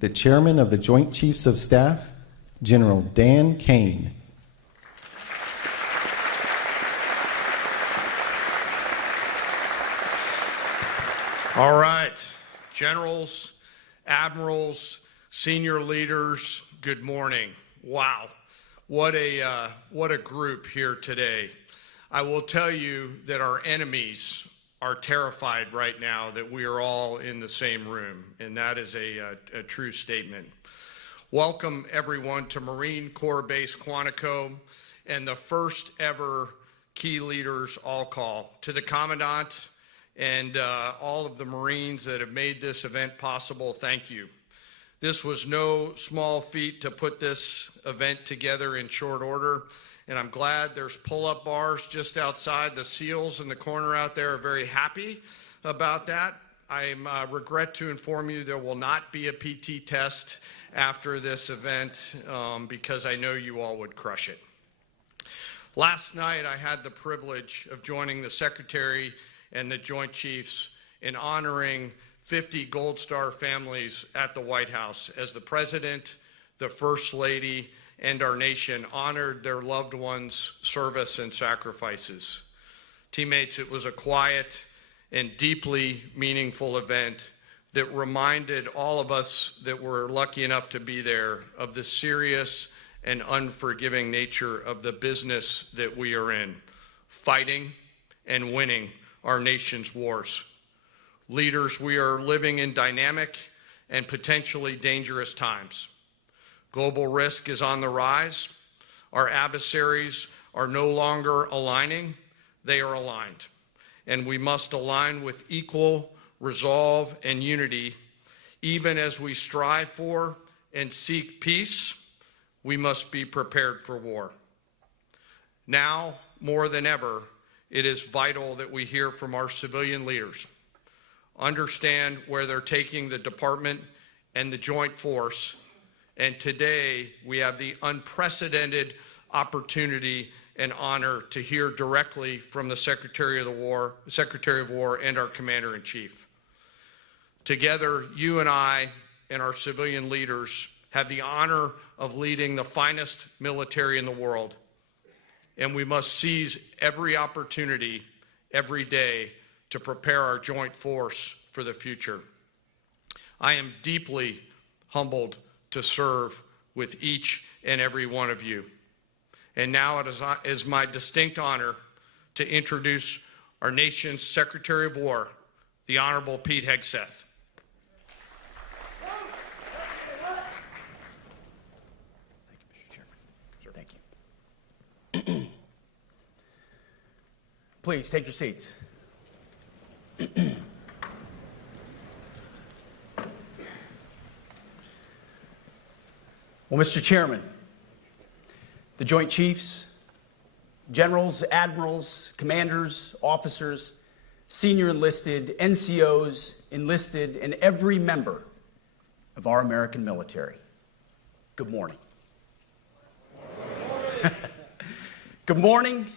the Chairman of the Joint Chiefs of Staff, General Dan Kane. All right, generals, admirals, senior leaders, good morning. Wow, what a group here today. I will tell you that our enemies are terrified right now that we are all in the same room, and that is a true statement. Welcome everyone to Marine Corps Base Quantico and the first ever Key Leaders All Call. To the Commandant and all of the Marines that have made this event possible, thank you. This was no small feat to put this event together in short order, and I'm glad there's pull-up bars just outside. The SEALs in the corner out there are very happy about that. I regret to inform you there will not be a PT test after this event because I know you all would crush it. Last night I had the privilege of joining the Secretary and the Joint Chiefs in honoring 50 Gold Star families at the White House as the President, the First Lady, and our nation honored their loved ones' service and sacrifices. Teammates, it was a quiet and deeply meaningful event that reminded all of us that were lucky enough to be there of the serious and unforgiving nature of the business that we are in, fighting and winning our nation's wars. Leaders, we are living in dynamic and potentially dangerous times. Global risk is on the rise. Our adversaries are no longer aligning, they are aligned. And we must align with equal resolve and unity. Even as we strive for and seek peace, we must be prepared for war. Now, more than ever, it is vital that we hear from our civilian leaders, understand where they're taking the department and the joint force. And today, we have the unprecedented opportunity and honor to hear directly from the Secretary of War and our Commander-in-Chief. Together, you and I and our civilian leaders have the honor of leading the finest military in the world. And we must seize every opportunity, every day, to prepare our joint force for the future. I am deeply humbled to serve with each and every one of you. And now it is my distinct honor to introduce our nation's Secretary of War, the Honorable Pete Hegseth. Please take your seats. Well, Mr. Chairman, the Joint Chiefs, generals, admirals, commanders, officers, senior enlisted, NCOs, enlisted, and every member of our American military, good morning. Good morning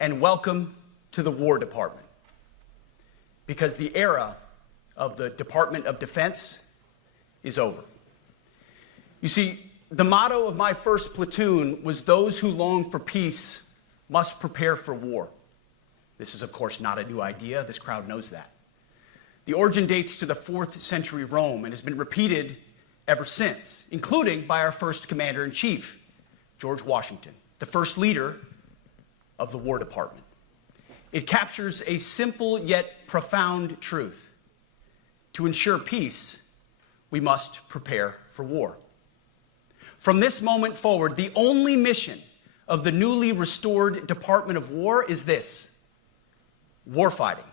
and welcome to the War Department, because the era of the Department of Defense is over. You see, the motto of my first platoon was, "Those who long for peace must prepare for war." This is, of course, not a new idea. This crowd knows that. The origin dates to the 4th century Rome and has been repeated ever since, including by our first Commander-in-Chief, George Washington, the first leader of the War Department. It captures a simple yet profound truth. To ensure peace, we must prepare for war. From this moment forward, the only mission of the newly restored Department of War is this: warfighting,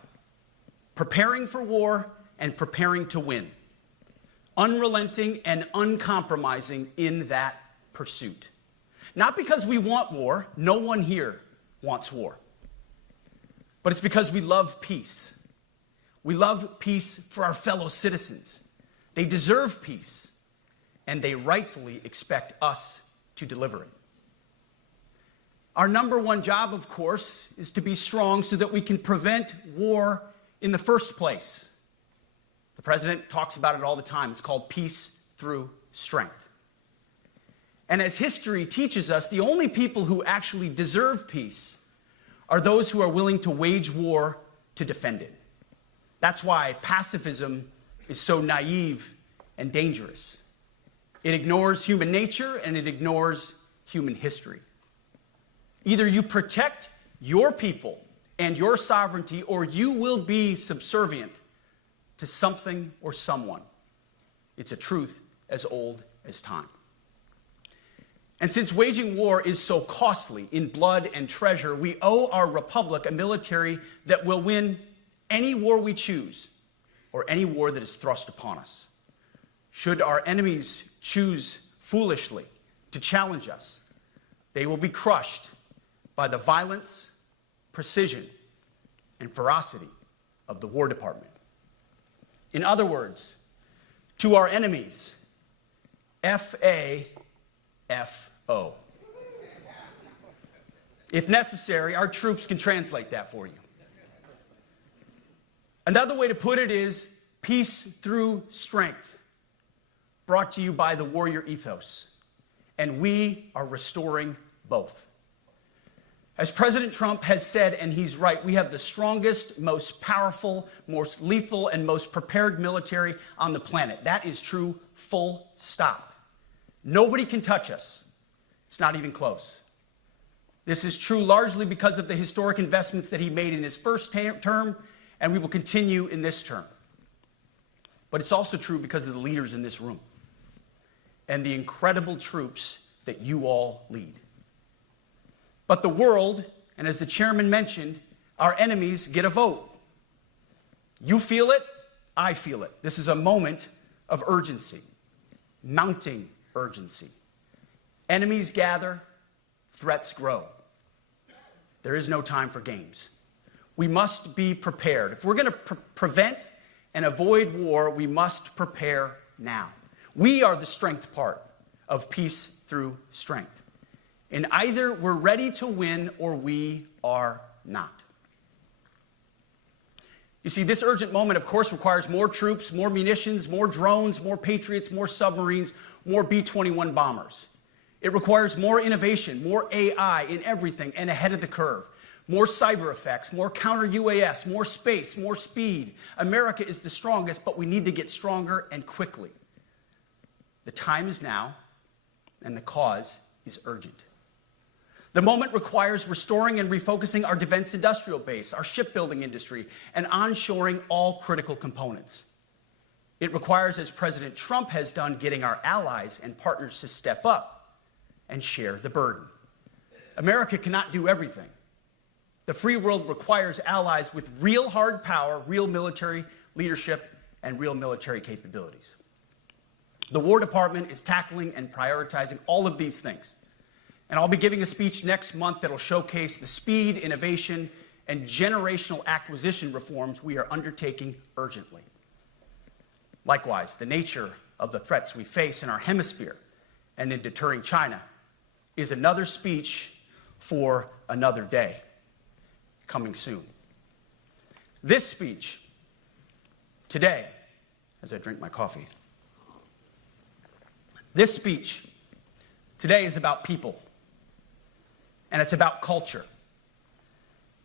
preparing for war and preparing to win, unrelenting and uncompromising in that pursuit. Not because we want war, no one here wants war, but it's because we love peace. We love peace for our fellow citizens. They deserve peace, and they rightfully expect us to deliver it. Our number one job, of course, is to be strong so that we can prevent war in the first place. The president talks about it all the time. It's called peace through strength. And as history teaches us, the only people who actually deserve peace are those who are willing to wage war to defend it. That's why pacifism is so naive and dangerous. It ignores human nature and it ignores human history. Either you protect your people and your sovereignty, or you will be subservient to something or someone. It's a truth as old as time. And since waging war is so costly in blood and treasure, we owe our republic a military that will win any war we choose, or any war that is thrust upon us. Should our enemies choose foolishly to challenge us, they will be crushed by the violence, precision, and ferocity of the War Department. In other words, to our enemies, F-A-F-O. If necessary, our troops can translate that for you. Another way to put it is peace through strength, brought to you by the warrior ethos. And we are restoring both. As President Trump has said, and he's right, we have the strongest, most powerful, most lethal, and most prepared military on the planet. That is true, full stop. Nobody can touch us. It's not even close. This is true largely because of the historic investments that he made in his first term, and we will continue in this term. But it's also true because of the leaders in this room and the incredible troops that you all lead. But the world, and as the chairman mentioned, our enemies get a vote. You feel it, I feel it. This is a moment of urgency, mounting urgency. Enemies gather, threats grow. There is no time for games. We must be prepared. If we're going to prevent and avoid war, we must prepare now. We are the strength part of peace through strength. And either we're ready to win or we are not. You see, this urgent moment, of course, requires more troops, more munitions, more drones, more Patriots, more submarines, more B-21 bombers. It requires more innovation, more AI in everything and ahead of the curve. More cyber effects, more counter-UAS, more space, more speed. America is the strongest, but we need to get stronger and quickly. The time is now, and the cause is urgent. The moment requires restoring and refocusing our defense industrial base, our shipbuilding industry, and onshoring all critical components. It requires, as President Trump has done, getting our allies and partners to step up and share the burden. America cannot do everything. The free world requires allies with real hard power, real military leadership, and real military capabilities. The War Department is tackling and prioritizing all of these things. And I'll be giving a speech next month that'll showcase the speed, innovation, and generational acquisition reforms we are undertaking urgently. Likewise, the nature of the threats we face in our hemisphere and in deterring China is another speech for another day, coming soon. This speech today, as I drink my coffee, this speech today is about people. And it's about culture.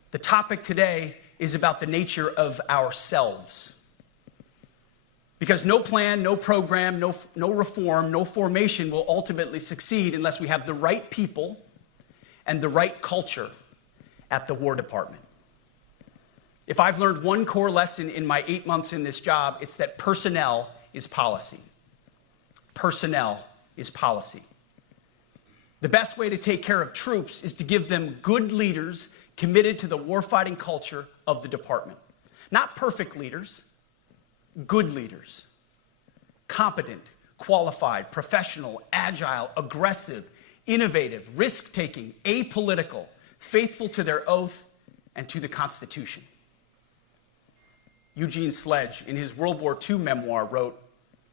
The topic today is about the nature of ourselves. Because no plan, no program, no reform, no formation will ultimately succeed unless we have the right people and the right culture at the War Department. If I've learned one core lesson in my 8 months in this job, it's that personnel is policy. Personnel is policy. The best way to take care of troops is to give them good leaders committed to the warfighting culture of the department. Not perfect leaders, good leaders. Competent, qualified, professional, agile, aggressive, innovative, risk-taking, apolitical, faithful to their oath and to the Constitution. Eugene Sledge, in his World War II memoir, wrote,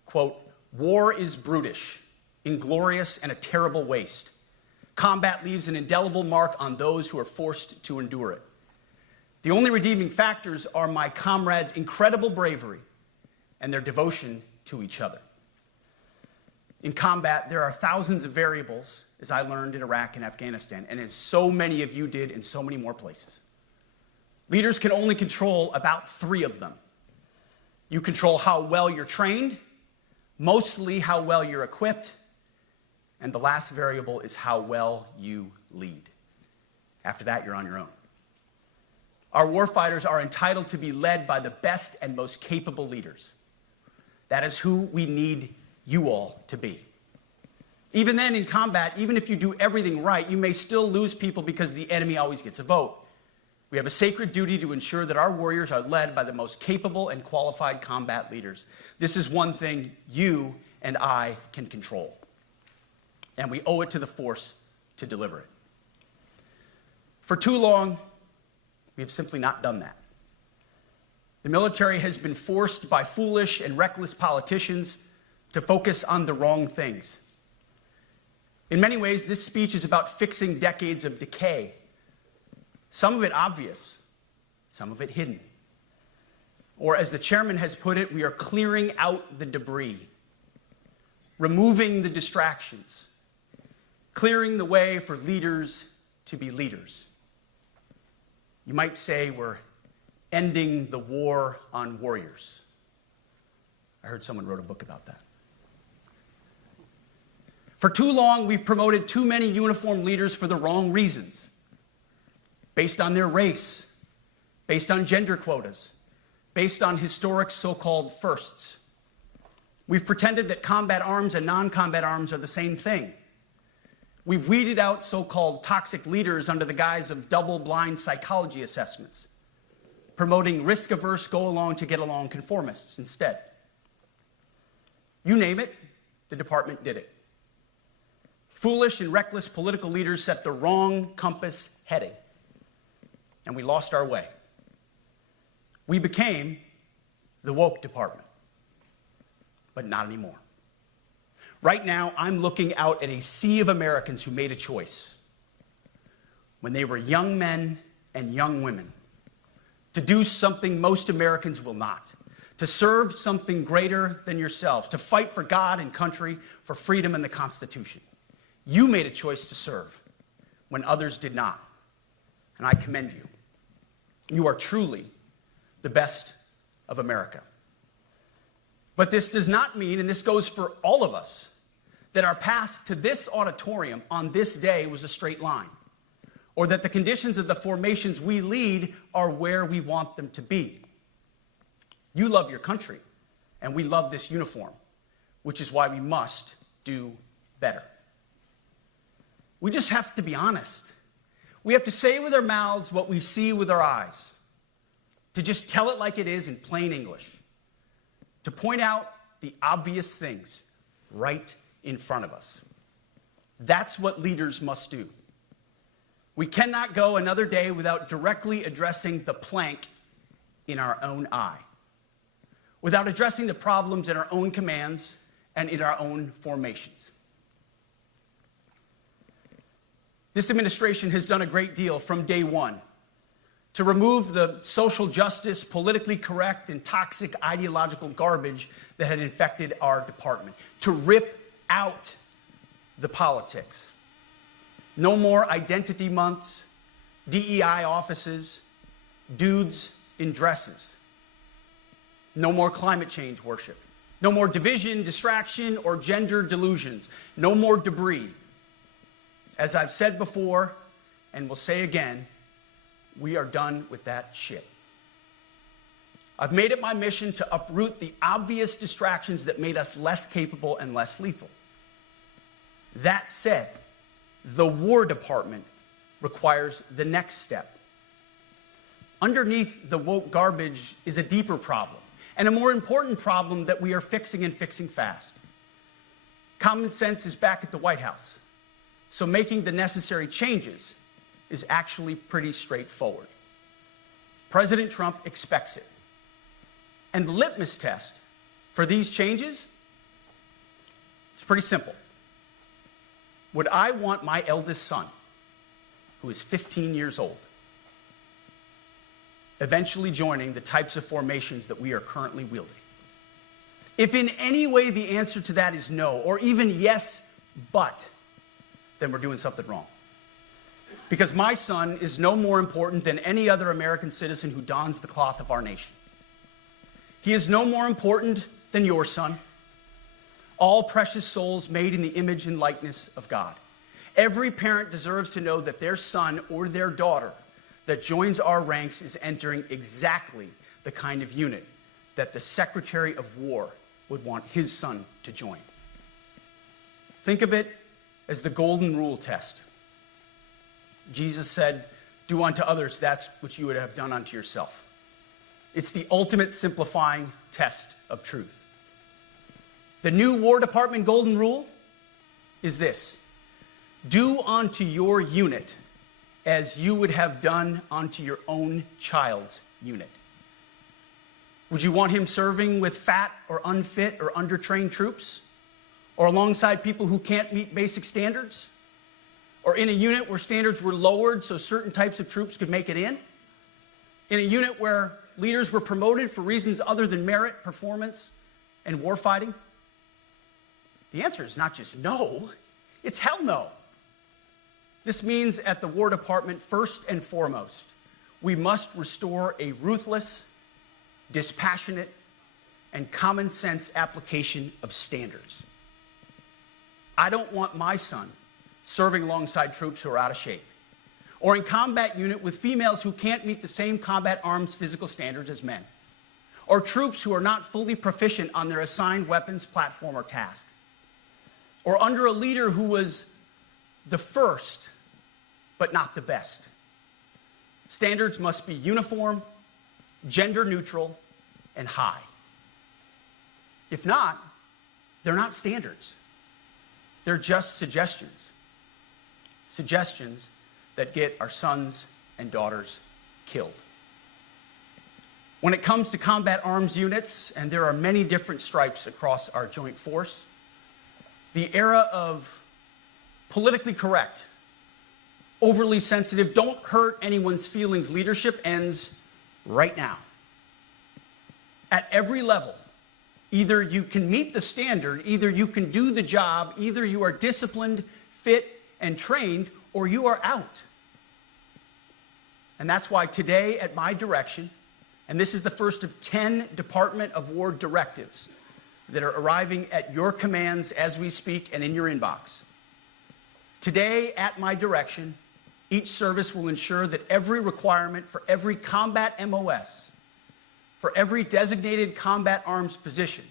quote, "War is brutish, inglorious, and a terrible waste. Combat leaves an indelible mark on those who are forced to endure it. The only redeeming factors are my comrades' incredible bravery and their devotion to each other." In combat, there are thousands of variables, as I learned in Iraq and Afghanistan, and as so many of you did in so many more places. Leaders can only control about 3 of them. You control how well you're trained, mostly how well you're equipped, and the last variable is how well you lead. After that, you're on your own. Our warfighters are entitled to be led by the best and most capable leaders. That is who we need you all to be. Even then, in combat, even if you do everything right, you may still lose people because the enemy always gets a vote. We have a sacred duty to ensure that our warriors are led by the most capable and qualified combat leaders. This is one thing you and I can control, and we owe it to the force to deliver it. For too long, we have simply not done that. The military has been forced by foolish and reckless politicians to focus on the wrong things. In many ways, this speech is about fixing decades of decay. Some of it obvious, some of it hidden. Or as the chairman has put it, we are clearing out the debris, removing the distractions, clearing the way for leaders to be leaders. You might say we're ending the war on warriors. I heard someone wrote a book about that. For too long, we've promoted too many uniformed leaders for the wrong reasons, based on their race, based on gender quotas, based on historic so-called firsts. We've pretended that combat arms and non-combat arms are the same thing. We've weeded out so-called toxic leaders under the guise of double-blind psychology assessments, promoting risk-averse, go-along-to-get-along conformists instead. You name it, the department did it. Foolish and reckless political leaders set the wrong compass heading, and we lost our way. We became the woke department, but not anymore. Right now, I'm looking out at a sea of Americans who made a choice when they were young men and young women to do something most Americans will not, to serve something greater than yourselves, to fight for God and country, for freedom and the Constitution. You made a choice to serve when others did not, and I commend you. You are truly the best of America. But this does not mean, and this goes for all of us, that our path to this auditorium on this day was a straight line, or that the conditions of the formations we lead are where we want them to be. You love your country, and we love this uniform, which is why we must do better. We just have to be honest. We have to say with our mouths what we see with our eyes, to just tell it like it is in plain English, to point out the obvious things right in front of us. That's what leaders must do. We cannot go another day without directly addressing the plank in our own eye, without addressing the problems in our own commands and in our own formations. This administration has done a great deal from day one to remove the social justice, politically correct, and toxic ideological garbage that had infected our department, to rip out the politics. No more identity months, DEI offices, dudes in dresses. No more climate change worship. No more division, distraction, or gender delusions. No more debris. As I've said before, and will say again, we are done with that shit. I've made it my mission to uproot the obvious distractions that made us less capable and less lethal. That said, the War Department requires the next step. Underneath the woke garbage is a deeper problem, and a more important problem that we are fixing and fixing fast. Common sense is back at the White House, so making the necessary changes is actually pretty straightforward. President Trump expects it. And the litmus test for these changes is pretty simple. Would I want my eldest son, who is 15 years old, eventually joining the types of formations that we are currently wielding? If in any way the answer to that is no, or even yes, but, then we're doing something wrong. Because my son is no more important than any other American citizen who dons the cloth of our nation. He is no more important than your son. All precious souls made in the image and likeness of God. Every parent deserves to know that their son or their daughter that joins our ranks is entering exactly the kind of unit that the Secretary of War would want his son to join. Think of it as the golden rule test. Jesus said, "Do unto others that which you would have done unto yourself." It's the ultimate simplifying test of truth. The new War Department golden rule is this: do unto your unit as you would have done unto your own child's unit. Would you want him serving with fat or unfit or undertrained troops? Or alongside people who can't meet basic standards? Or in a unit where standards were lowered so certain types of troops could make it in? In a unit where leaders were promoted for reasons other than merit, performance, and warfighting? The answer is not just no, it's hell no. This means at the War Department, first and foremost, we must restore a ruthless, dispassionate, and common sense application of standards. I don't want my son serving alongside troops who are out of shape, or in combat unit with females who can't meet the same combat arms physical standards as men, or troops who are not fully proficient on their assigned weapons, platform, or task, or under a leader who was the first, but not the best. Standards must be uniform, gender neutral, and high. If not, they're not standards. They're just suggestions. Suggestions that get our sons and daughters killed. When it comes to combat arms units, and there are many different stripes across our joint force, the era of politically correct, overly sensitive, don't hurt anyone's feelings leadership ends right now. At every level, either you can meet the standard, either you can do the job, either you are disciplined, fit, and trained, or you are out. And that's why today, at my direction, and this is the first of 10 Department of War directives that are arriving at your commands as we speak and in your inbox. Today, at my direction, each service will ensure that every requirement for every combat MOS, for every designated combat arms position,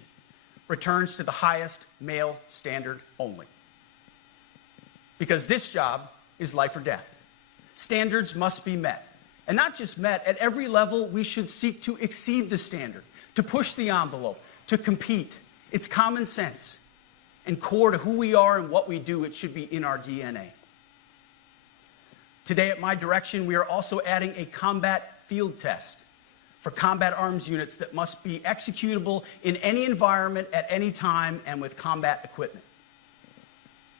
returns to the highest male standard only. Because this job is life or death. Standards must be met. And not just met, at every level we should seek to exceed the standard, to push the envelope, to compete. It's common sense and core to who we are and what we do. It should be in our DNA. Today at my direction, we are also adding a combat field test for combat arms units that must be executable in any environment at any time and with combat equipment.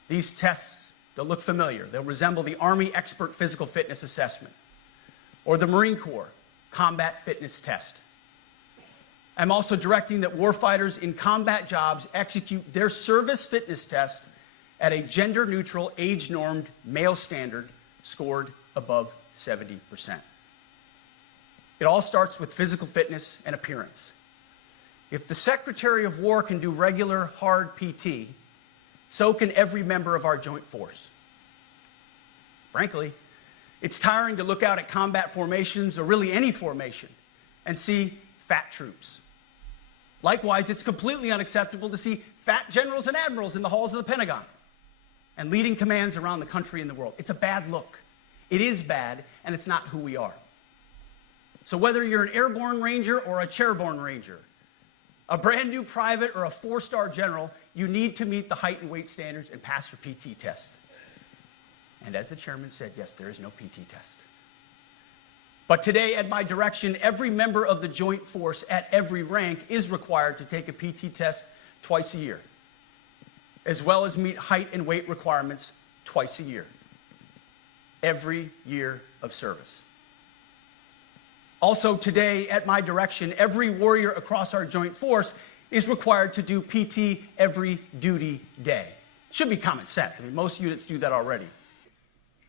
These tests, they'll look familiar. They'll resemble the Army Expert Physical Fitness Assessment or the Marine Corps Combat Fitness Test. I'm also directing that warfighters in combat jobs execute their service fitness test at a gender-neutral, age-normed male standard scored above 70%. It all starts with physical fitness and appearance. If the Secretary of War can do regular, hard PT, so can every member of our joint force. Frankly, it's tiring to look out at combat formations, or really any formation, and see fat troops. Likewise, it's completely unacceptable to see fat generals and admirals in the halls of the Pentagon and leading commands around the country and the world. It's a bad look. It is bad, and it's not who we are. So whether you're an airborne ranger or a chairborne ranger, a brand new private or a 4-star general, you need to meet the height and weight standards and pass your PT test. And as the chairman said, yes, there is no PT test. But today, at my direction, every member of the joint force at every rank is required to take a PT test twice a year, as well as meet height and weight requirements twice a year, every year of service. Also today, at my direction, every warrior across our joint force is required to do PT every duty day. Should be common sense. I mean, most units do that already,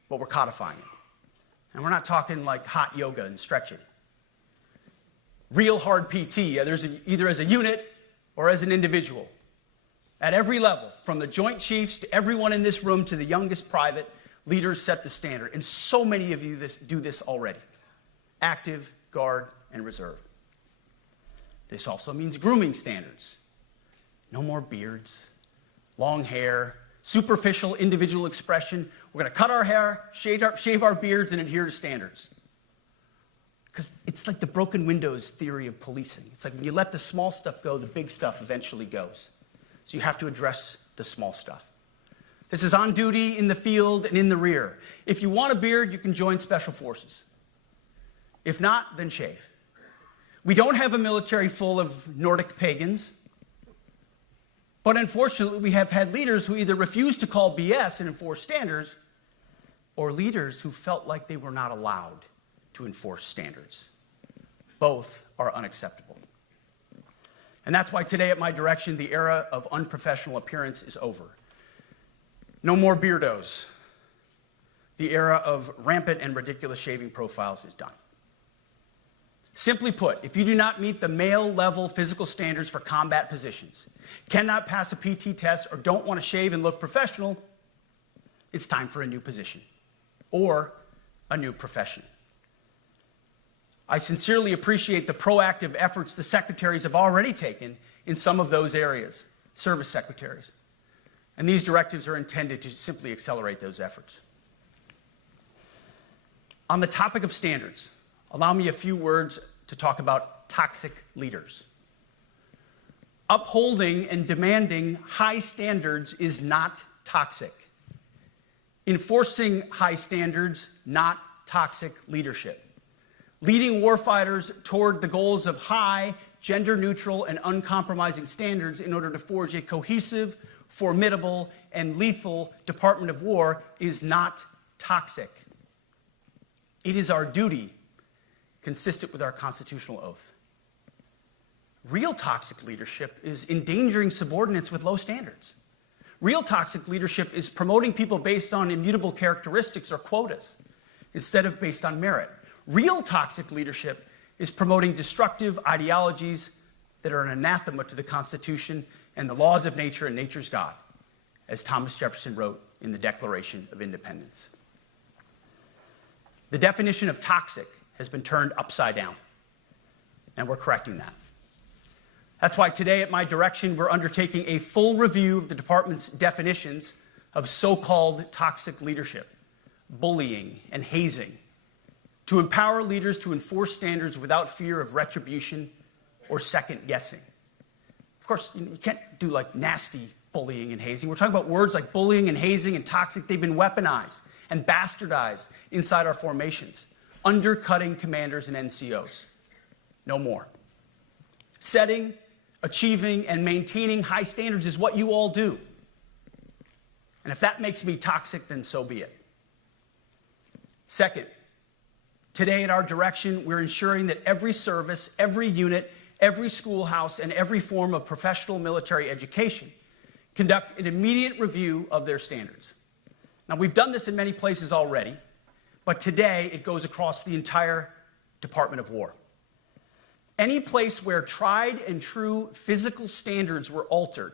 but we're codifying it. And we're not talking like hot yoga and stretching. Real hard PT, either as a unit or as an individual. At every level, from the Joint Chiefs to everyone in this room to the youngest private, leaders set the standard. And so many of you do this already. Active, Guard, and Reserve. This also means grooming standards. No more beards, long hair, superficial individual expression. We're going to cut our hair, shave our beards, and adhere to standards. Because it's like the broken windows theory of policing. It's like when you let the small stuff go, the big stuff eventually goes. So you have to address the small stuff. This is on duty, in the field, and in the rear. If you want a beard, you can join Special Forces. If not, then shave. We don't have a military full of Nordic pagans. But unfortunately, we have had leaders who either refuse to call BS and enforce standards, or leaders who felt like they were not allowed to enforce standards. Both are unacceptable. And that's why today, at my direction, the era of unprofessional appearance is over. No more beardos. The era of rampant and ridiculous shaving profiles is done. Simply put, if you do not meet the male-level physical standards for combat positions, cannot pass a PT test, or don't want to shave and look professional, it's time for a new position or a new profession. I sincerely appreciate the proactive efforts the secretaries have already taken in some of those areas, service secretaries. And these directives are intended to simply accelerate those efforts. On the topic of standards, allow me a few words to talk about toxic leaders. Upholding and demanding high standards is not toxic. Enforcing high standards, not toxic leadership. Leading warfighters toward the goals of high, gender-neutral, and uncompromising standards in order to forge a cohesive, formidable, and lethal Department of War is not toxic. It is our duty, consistent with our constitutional oath. Real toxic leadership is endangering subordinates with low standards. Real toxic leadership is promoting people based on immutable characteristics or quotas instead of based on merit. Real toxic leadership is promoting destructive ideologies that are an anathema to the Constitution and the laws of nature and nature's God, as Thomas Jefferson wrote in the Declaration of Independence. The definition of toxic has been turned upside down, and we're correcting that. That's why today, at my direction, we're undertaking a full review of the department's definitions of so-called toxic leadership, bullying, and hazing, to empower leaders to enforce standards without fear of retribution or second guessing. Of course, you can't do like nasty bullying and hazing. We're talking about words like bullying and hazing and toxic. They've been weaponized and bastardized inside our formations, undercutting commanders and NCOs. No more. Setting, achieving, and maintaining high standards is what you all do. And if that makes me toxic, then so be it. Second, today at our direction, we're ensuring that every service, every unit, every schoolhouse, and every form of professional military education conduct an immediate review of their standards. Now, we've done this in many places already, but today it goes across the entire Department of War. Any place where tried and true physical standards were altered,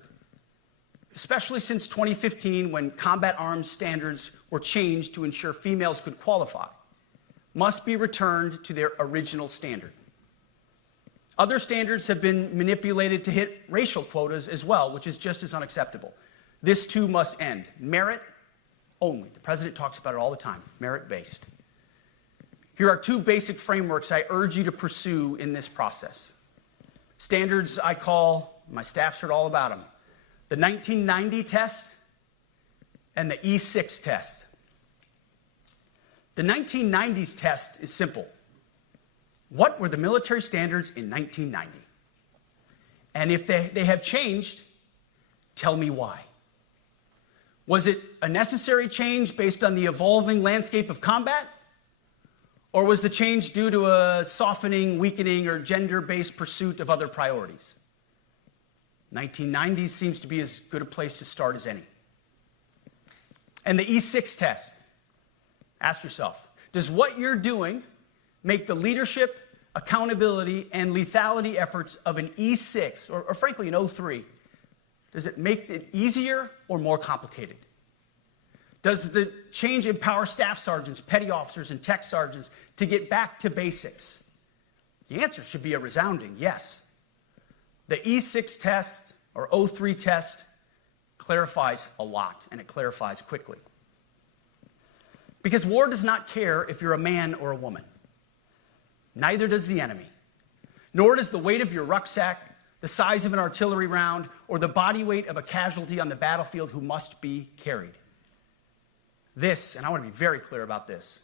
especially since 2015 when combat arms standards were changed to ensure females could qualify, must be returned to their original standard. Other standards have been manipulated to hit racial quotas as well, which is just as unacceptable. This too must end. Merit only. The president talks about it all the time, merit-based. Here are two basic frameworks I urge you to pursue in this process. Standards I call, my staff's heard all about them, the 1990 test and the E6 test. The 1990s test is simple. What were the military standards in 1990? And if they have changed, tell me why. Was it a necessary change based on the evolving landscape of combat? Or was the change due to a softening, weakening, or gender-based pursuit of other priorities? 1990s seems to be as good a place to start as any. And the E6 test. Ask yourself, does what you're doing make the leadership, accountability, and lethality efforts of an E6, or frankly an O3, does it make it easier or more complicated? Does the change empower staff sergeants, petty officers, and tech sergeants to get back to basics? The answer should be a resounding yes. The E6 test, or O3 test, clarifies a lot, and it clarifies quickly. Because war does not care if you're a man or a woman. Neither does the enemy. Nor does the weight of your rucksack, the size of an artillery round, or the body weight of a casualty on the battlefield who must be carried. This, and I want to be very clear about this,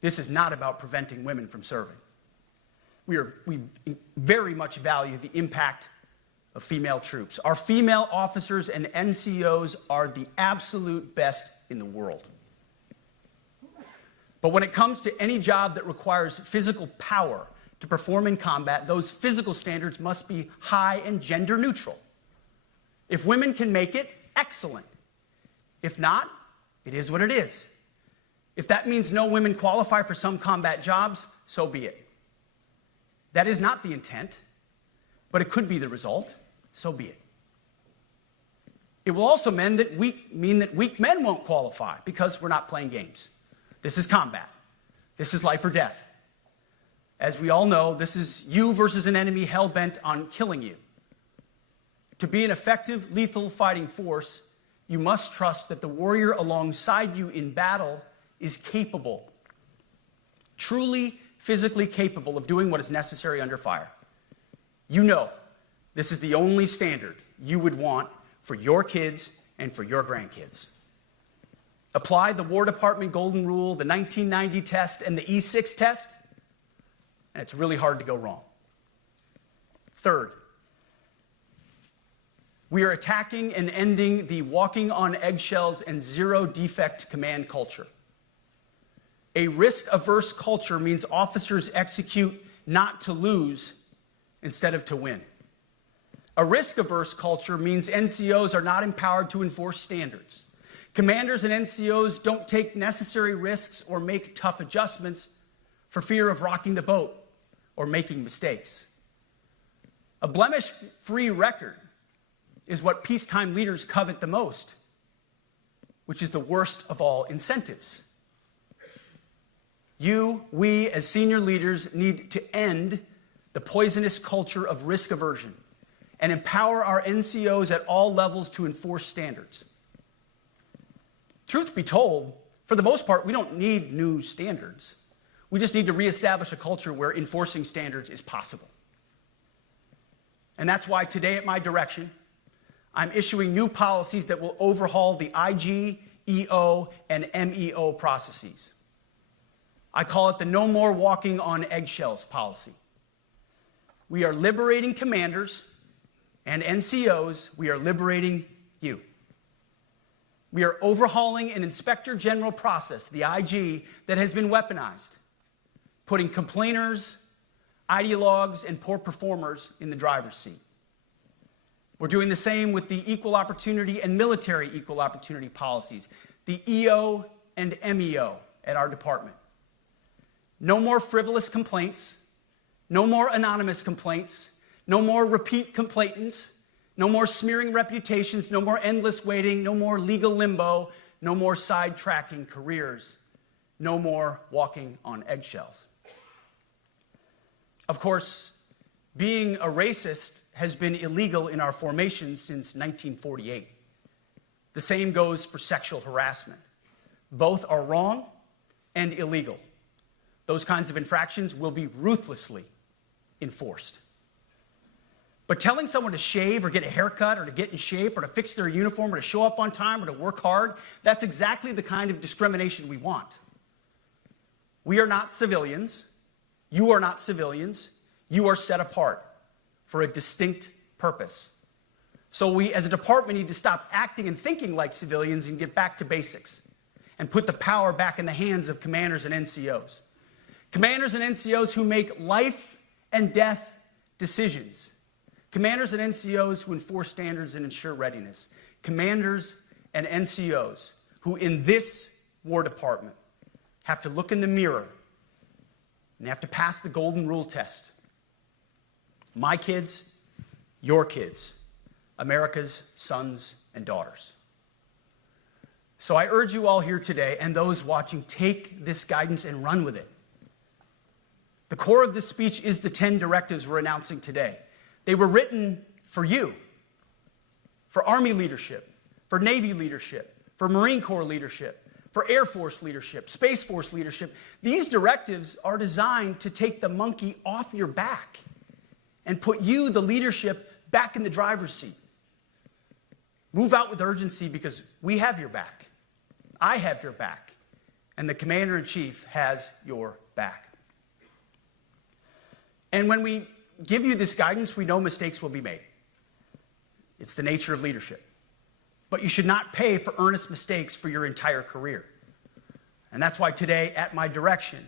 this is not about preventing women from serving. We very much value the impact of female troops. Our female officers and NCOs are the absolute best in the world. But when it comes to any job that requires physical power to perform in combat, those physical standards must be high and gender neutral. If women can make it, excellent. If not, it is what it is. If that means no women qualify for some combat jobs, so be it. That is not the intent, but it could be the result, so be it. It will also mean that weak men won't qualify because we're not playing games. This is combat. This is life or death. As we all know, this is you versus an enemy hell-bent on killing you. To be an effective, lethal fighting force, you must trust that the warrior alongside you in battle is capable, truly physically capable of doing what is necessary under fire. You know this is the only standard you would want for your kids and for your grandkids. Apply the War Department Golden Rule, the 1990 test, and the E6 test, and it's really hard to go wrong. Third, we are attacking and ending the walking on eggshells and zero defect command culture. A risk-averse culture means officers execute not to lose instead of to win. A risk-averse culture means NCOs are not empowered to enforce standards. Commanders and NCOs don't take necessary risks or make tough adjustments for fear of rocking the boat or making mistakes. A blemish-free record is what peacetime leaders covet the most, which is the worst of all incentives. We, as senior leaders, need to end the poisonous culture of risk aversion and empower our NCOs at all levels to enforce standards. Truth be told, for the most part, we don't need new standards. We just need to reestablish a culture where enforcing standards is possible. And that's why today, at my direction, I'm issuing new policies that will overhaul the IG, EO, and MEO processes. I call it the No More Walking on Eggshells policy. We are liberating commanders and NCOs. We are liberating you. We are overhauling an Inspector General process, the IG, that has been weaponized, putting complainers, ideologues, and poor performers in the driver's seat. We're doing the same with the equal opportunity and military equal opportunity policies, the EO and MEO at our department. No more frivolous complaints, no more anonymous complaints, no more repeat complainants, no more smearing reputations, no more endless waiting, no more legal limbo, no more sidetracking careers, no more walking on eggshells. Of course, being a racist has been illegal in our formation since 1948. The same goes for sexual harassment. Both are wrong and illegal. Those kinds of infractions will be ruthlessly enforced. But telling someone to shave or get a haircut or to get in shape or to fix their uniform or to show up on time or to work hard, that's exactly the kind of discrimination we want. We are not civilians. You are not civilians. You are set apart for a distinct purpose. So we, as a department, need to stop acting and thinking like civilians and get back to basics and put the power back in the hands of commanders and NCOs. Commanders and NCOs who make life and death decisions. Commanders and NCOs who enforce standards and ensure readiness. Commanders and NCOs who in this War Department have to look in the mirror and they have to pass the golden rule test. My kids, your kids, America's sons and daughters. So I urge you all here today and those watching, take this guidance and run with it. The core of this speech is the 10 directives we're announcing today. They were written for you, for Army leadership, for Navy leadership, for Marine Corps leadership, for Air Force leadership, Space Force leadership. These directives are designed to take the monkey off your back and put you, the leadership, back in the driver's seat. Move out with urgency because we have your back. I have your back. And the Commander-in-Chief has your back. And when we give you this guidance, we know mistakes will be made. It's the nature of leadership. But you should not pay for earnest mistakes for your entire career. And that's why today, at my direction,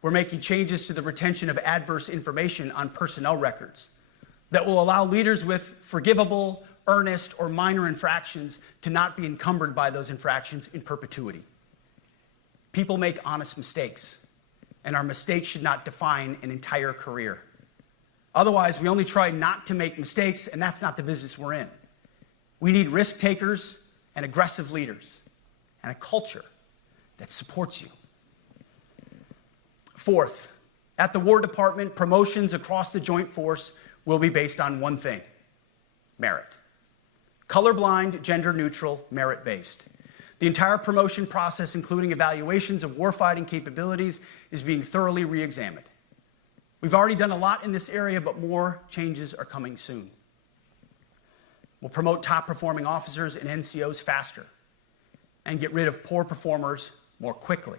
we're making changes to the retention of adverse information on personnel records that will allow leaders with forgivable, earnest, or minor infractions to not be encumbered by those infractions in perpetuity. People make honest mistakes, and our mistakes should not define an entire career. Otherwise, we only try not to make mistakes, and that's not the business we're in. We need risk takers and aggressive leaders and a culture that supports you. Fourth, at the War Department, promotions across the Joint Force will be based on one thing: merit. Colorblind, gender-neutral, merit-based. The entire promotion process, including evaluations of warfighting capabilities, is being thoroughly re-examined. We've already done a lot in this area, but more changes are coming soon. We'll promote top-performing officers and NCOs faster and get rid of poor performers more quickly.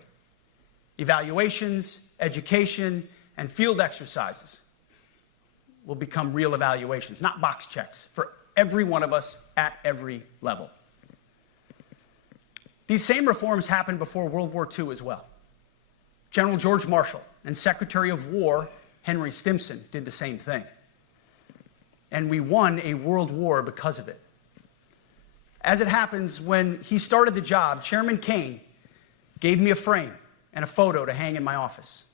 Evaluations, education, and field exercises will become real evaluations, not box checks, for every one of us at every level. These same reforms happened before World War II as well. General George Marshall and Secretary of War Henry Stimson did the same thing. And we won a world war because of it. As it happens, when he started the job, Chairman Kane gave me a frame and a photo to hang in my office.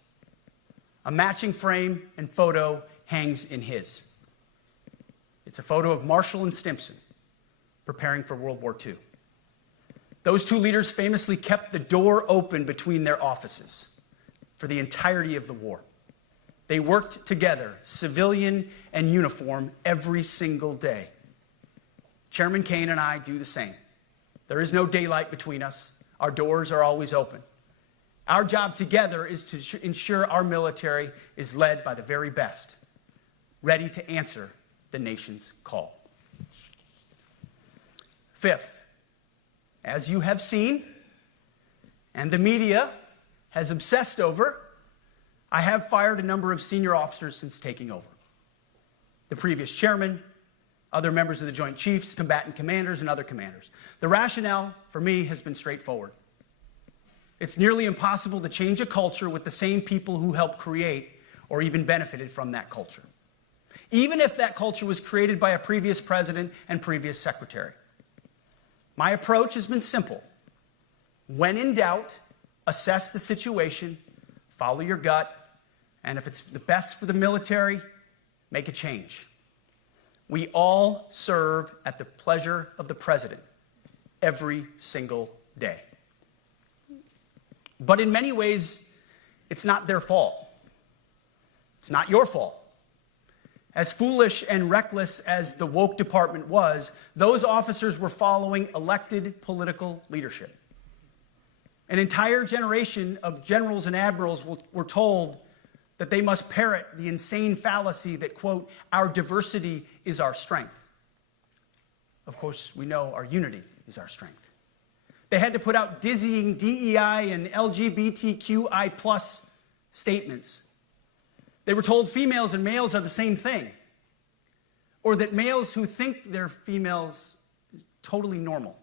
A matching frame and photo hangs in his. It's a photo of Marshall and Stimson preparing for World War II. Those two leaders famously kept the door open between their offices for the entirety of the war. They worked together, civilian and uniform, every single day. Chairman Kane and I do the same. There is no daylight between us. Our doors are always open. Our job together is to ensure our military is led by the very best, ready to answer the nation's call. Fifth, as you have seen, and the media has obsessed over, I have fired a number of senior officers since taking over. The previous chairman, other members of the Joint Chiefs, combatant commanders, and other commanders. The rationale for me has been straightforward. It's nearly impossible to change a culture with the same people who helped create or even benefited from that culture, even if that culture was created by a previous president and previous secretary. My approach has been simple. When in doubt, assess the situation, follow your gut, and if it's the best for the military, make a change. We all serve at the pleasure of the president every single day. But in many ways, it's not their fault. It's not your fault. As foolish and reckless as the woke department was, those officers were following elected political leadership. An entire generation of generals and admirals were told that they must parrot the insane fallacy that, quote, our diversity is our strength. Of course, we know our unity is our strength. They had to put out dizzying DEI and LGBTQI+ statements. They were told females and males are the same thing, or that males who think they're females is totally normal.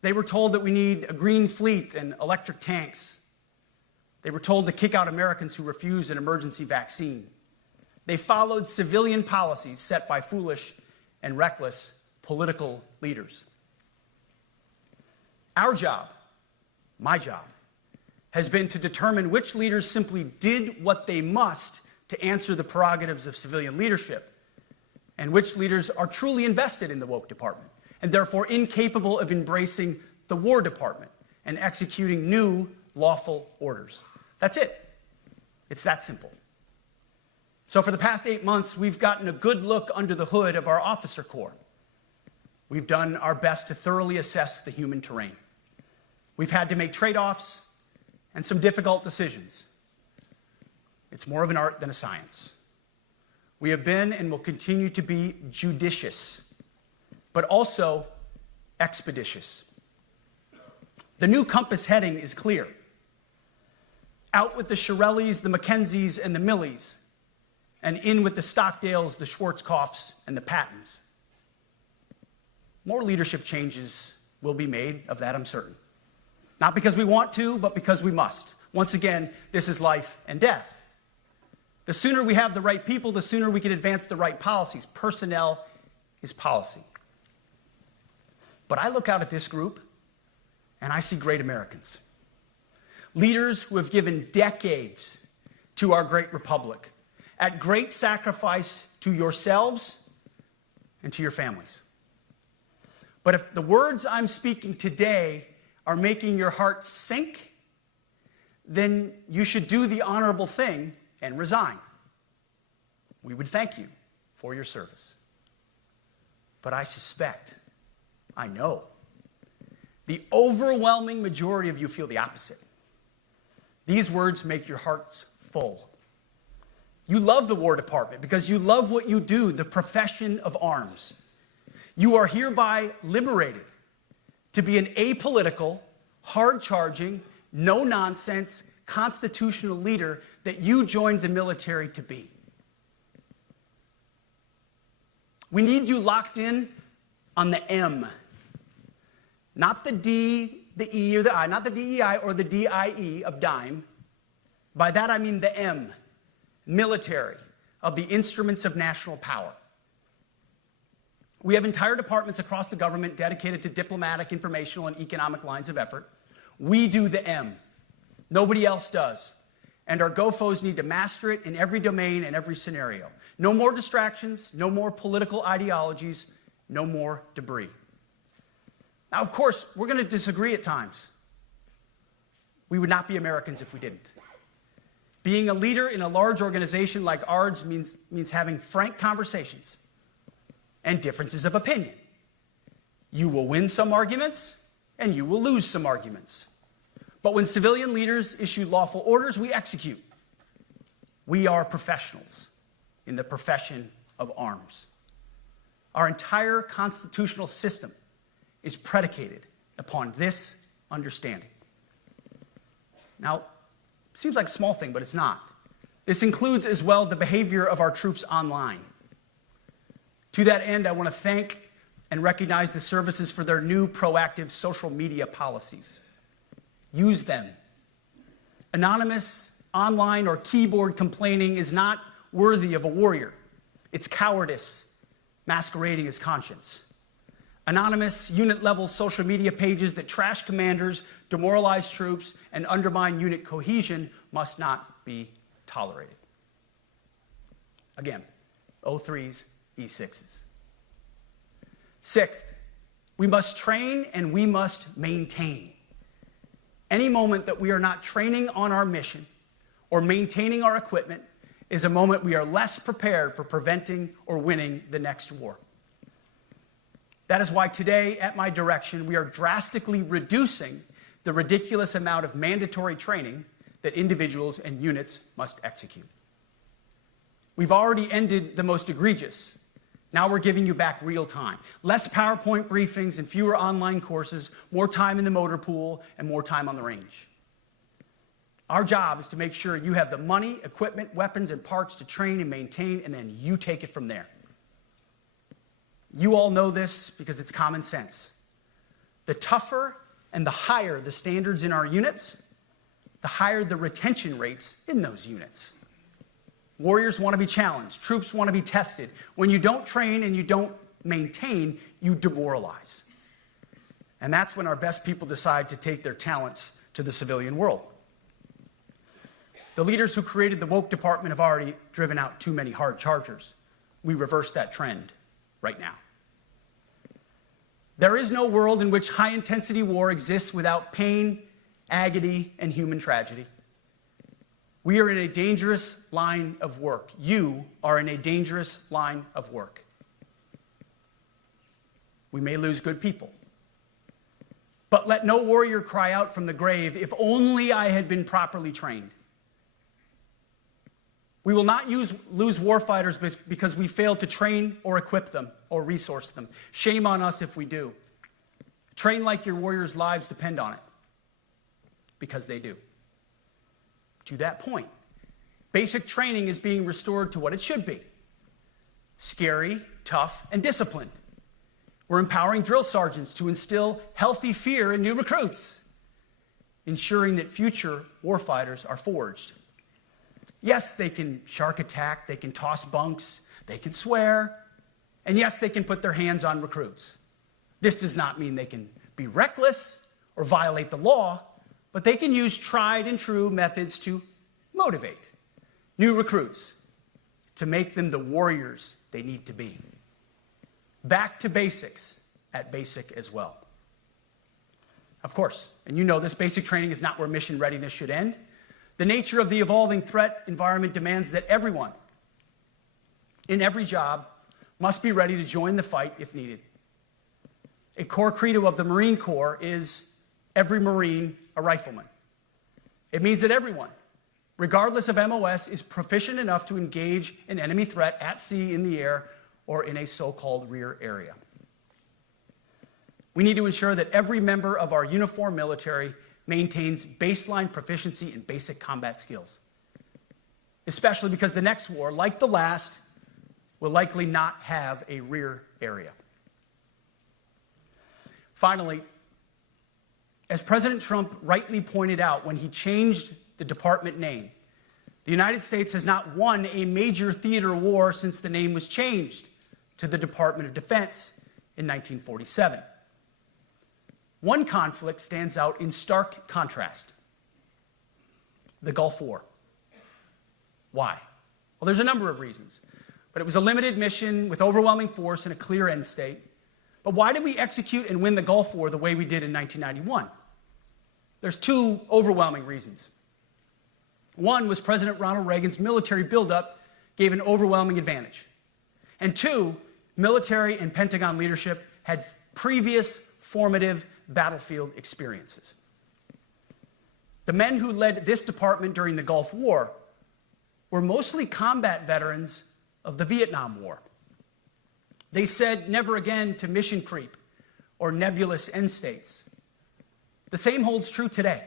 They were told that we need a green fleet and electric tanks. They were told to kick out Americans who refuse an emergency vaccine. They followed civilian policies set by foolish and reckless political leaders. Our job, my job, has been to determine which leaders simply did what they must to answer the prerogatives of civilian leadership, and which leaders are truly invested in the woke department, and therefore incapable of embracing the War Department and executing new lawful orders. That's it. It's that simple. So for the past 8 months, we've gotten a good look under the hood of our officer corps. We've done our best to thoroughly assess the human terrain. We've had to make trade-offs and some difficult decisions. It's more of an art than a science. We have been and will continue to be judicious, but also expeditious. The new compass heading is clear. Out with the Shirellis, the Mackenzies, and the Millies, and in with the Stockdales, the Schwarzkopfs, and the Pattons. More leadership changes will be made, of that I'm certain. Not because we want to, but because we must. Once again, this is life and death. The sooner we have the right people, the sooner we can advance the right policies. Personnel is policy. But I look out at this group, and I see great Americans. Leaders who have given decades to our great republic, at great sacrifice to yourselves and to your families. But if the words I'm speaking today are making your heart sink, then you should do the honorable thing and resign. We would thank you for your service. But I suspect, I know, the overwhelming majority of you feel the opposite. These words make your hearts full. You love the War Department because you love what you do, the profession of arms. You are hereby liberated to be an apolitical, hard-charging, no-nonsense, constitutional leader that you joined the military to be. We need you locked in on the M, not the D, the E, or the I, not the DEI or the DIE of dime. By that I mean the M, military, of the instruments of national power. We have entire departments across the government dedicated to diplomatic, informational, and economic lines of effort. We do the M. Nobody else does. And our GOFOs need to master it in every domain and every scenario. No more distractions, no more political ideologies, no more debris. Now, of course, we're going to disagree at times. We would not be Americans if we didn't. Being a leader in a large organization like ours means having frank conversations and differences of opinion. You will win some arguments, and you will lose some arguments. But when civilian leaders issue lawful orders, we execute. We are professionals in the profession of arms. Our entire constitutional system is predicated upon this understanding. Now, it seems like a small thing, but it's not. This includes as well the behavior of our troops online. To that end, I want to thank and recognize the services for their new proactive social media policies. Use them. Anonymous, online, or keyboard complaining is not worthy of a warrior. It's cowardice masquerading as conscience. Anonymous, unit-level social media pages that trash commanders, demoralize troops, and undermine unit cohesion must not be tolerated. Again, O3s, E6s. Sixth, we must train and we must maintain. Any moment that we are not training on our mission or maintaining our equipment is a moment we are less prepared for preventing or winning the next war. That is why today, at my direction, we are drastically reducing the ridiculous amount of mandatory training that individuals and units must execute. We've already ended the most egregious. Now we're giving you back real time. Less PowerPoint briefings and fewer online courses, more time in the motor pool, and more time on the range. Our job is to make sure you have the money, equipment, weapons, and parts to train and maintain, and then you take it from there. You all know this because it's common sense. The tougher and the higher the standards in our units, the higher the retention rates in those units. Warriors want to be challenged. Troops want to be tested. When you don't train and you don't maintain, you demoralize. And that's when our best people decide to take their talents to the civilian world. The leaders who created the woke department have already driven out too many hard chargers. We reverse that trend right now. There is no world in which high-intensity war exists without pain, agony, and human tragedy. We are in a dangerous line of work. You are in a dangerous line of work. We may lose good people. But let no warrior cry out from the grave, "If only I had been properly trained." We will not lose warfighters because we failed to train or equip them or resource them. Shame on us if we do. Train like your warriors' lives depend on it, because they do. To that point, basic training is being restored to what it should be: scary, tough, and disciplined. We're empowering drill sergeants to instill healthy fear in new recruits, ensuring that future warfighters are forged. Yes, they can shark attack, they can toss bunks, they can swear, and yes, they can put their hands on recruits. This does not mean they can be reckless or violate the law, but they can use tried and true methods to motivate new recruits, to make them the warriors they need to be. Back to basics at basic as well. Of course, and you know this, basic training is not where mission readiness should end. The nature of the evolving threat environment demands that everyone, in every job, must be ready to join the fight if needed. A core credo of the Marine Corps is every Marine a rifleman. It means that everyone, regardless of MOS, is proficient enough to engage an enemy threat at sea, in the air, or in a so-called rear area. We need to ensure that every member of our uniformed military maintains baseline proficiency in basic combat skills, especially because the next war, like the last, will likely not have a rear area. Finally, as President Trump rightly pointed out when he changed the department name, the United States has not won a major theater war since the name was changed to the Department of Defense in 1947. One conflict stands out in stark contrast: the Gulf War. Why? Well, there's a number of reasons, but it was a limited mission with overwhelming force and a clear end state. But why did we execute and win the Gulf War the way we did in 1991? There's two overwhelming reasons. One was President Ronald Reagan's military buildup gave an overwhelming advantage. And two, military and Pentagon leadership had previous formative battlefield experiences. The men who led this department during the Gulf War were mostly combat veterans of the Vietnam War. They said never again to mission creep or nebulous end states. The same holds true today.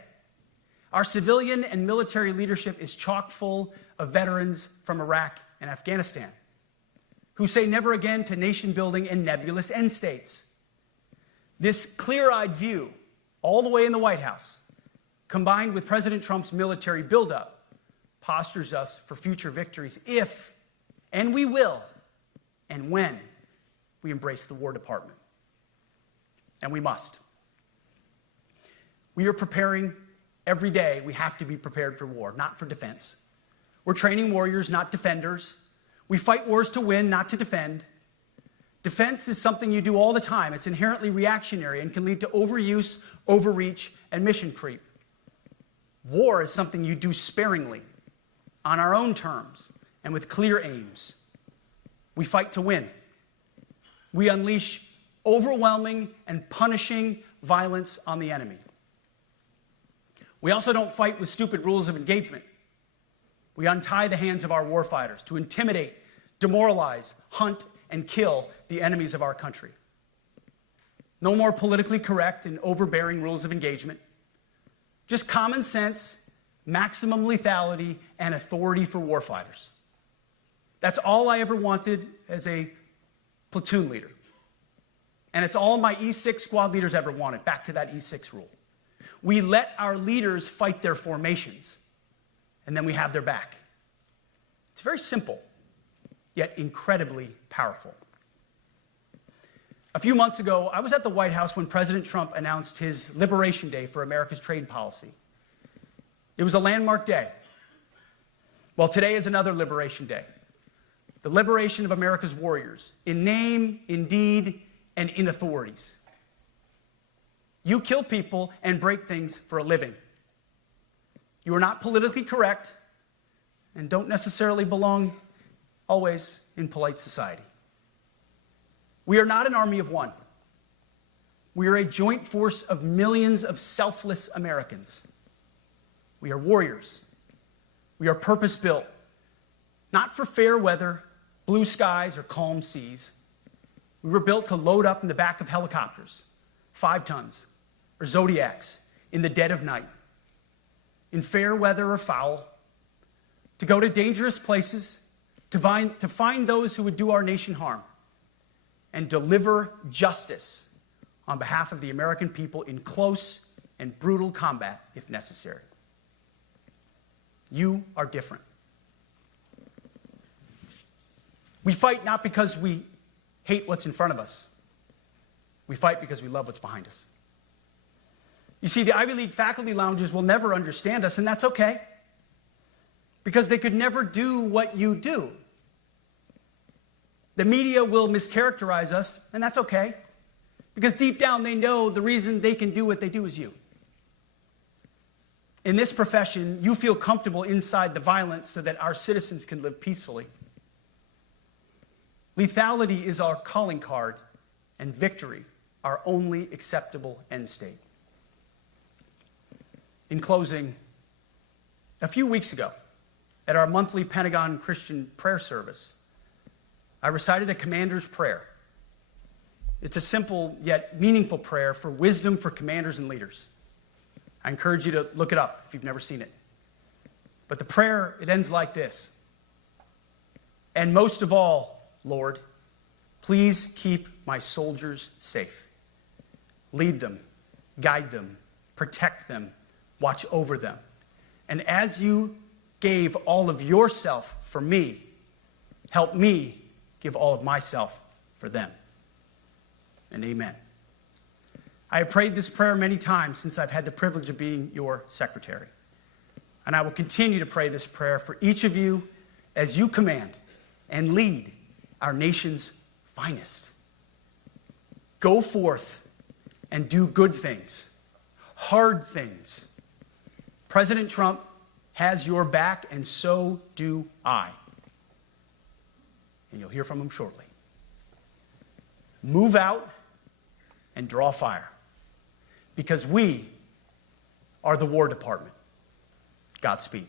Our civilian and military leadership is chock full of veterans from Iraq and Afghanistan who say never again to nation building and nebulous end states. This clear-eyed view, all the way in the White House, combined with President Trump's military buildup, postures us for future victories if, and we will, and when we embrace the War Department. And we must. We are preparing every day. We have to be prepared for war, not for defense. We're training warriors, not defenders. We fight wars to win, not to defend. Defense is something you do all the time. It's inherently reactionary and can lead to overuse, overreach, and mission creep. War is something you do sparingly, on our own terms, and with clear aims. We fight to win. We unleash overwhelming and punishing violence on the enemy. We also don't fight with stupid rules of engagement. We untie the hands of our warfighters to intimidate, demoralize, hunt, and kill the enemies of our country. No more politically correct and overbearing rules of engagement. Just common sense, maximum lethality, and authority for warfighters. That's all I ever wanted as a platoon leader. And it's all my E6 squad leaders ever wanted, back to that E6 rule. We let our leaders fight their formations, and then we have their back. It's very simple, yet incredibly powerful. A few months ago, I was at the White House when President Trump announced his Liberation Day for America's trade policy. It was a landmark day. Well, today is another Liberation Day. The liberation of America's warriors, in name, in deed, and in authorities. You kill people and break things for a living. You are not politically correct and don't necessarily belong always in polite society. We are not an army of one. We are a joint force of millions of selfless Americans. We are warriors. We are purpose-built, not for fair weather, blue skies, or calm seas. We were built to load up in the back of helicopters, 5 tons, or Zodiacs in the dead of night, in fair weather or foul, to go to dangerous places, to find those who would do our nation harm, and deliver justice on behalf of the American people in close and brutal combat if necessary. You are different. We fight not because we hate what's in front of us. We fight because we love what's behind us. You see, the Ivy League faculty lounges will never understand us, and that's okay, because they could never do what you do. The media will mischaracterize us, and that's okay, because deep down they know the reason they can do what they do is you. In this profession, you feel comfortable inside the violence so that our citizens can live peacefully. Lethality is our calling card, and victory our only acceptable end state. In closing, a few weeks ago, at our monthly Pentagon Christian prayer service, I recited a commander's prayer. It's a simple yet meaningful prayer for wisdom for commanders and leaders. I encourage you to look it up if you've never seen it. But the prayer, it ends like this. And most of all, Lord, please keep my soldiers safe. Lead them, guide them, protect them, watch over them. And as you gave all of yourself for me, help me give all of myself for them. And amen. I have prayed this prayer many times since I've had the privilege of being your secretary. And I will continue to pray this prayer for each of you as you command and lead our nation's finest. Go forth and do good things, hard things. President Trump has your back, and so do I. And you'll hear from him shortly. Move out and draw fire, because we are the War Department. Godspeed.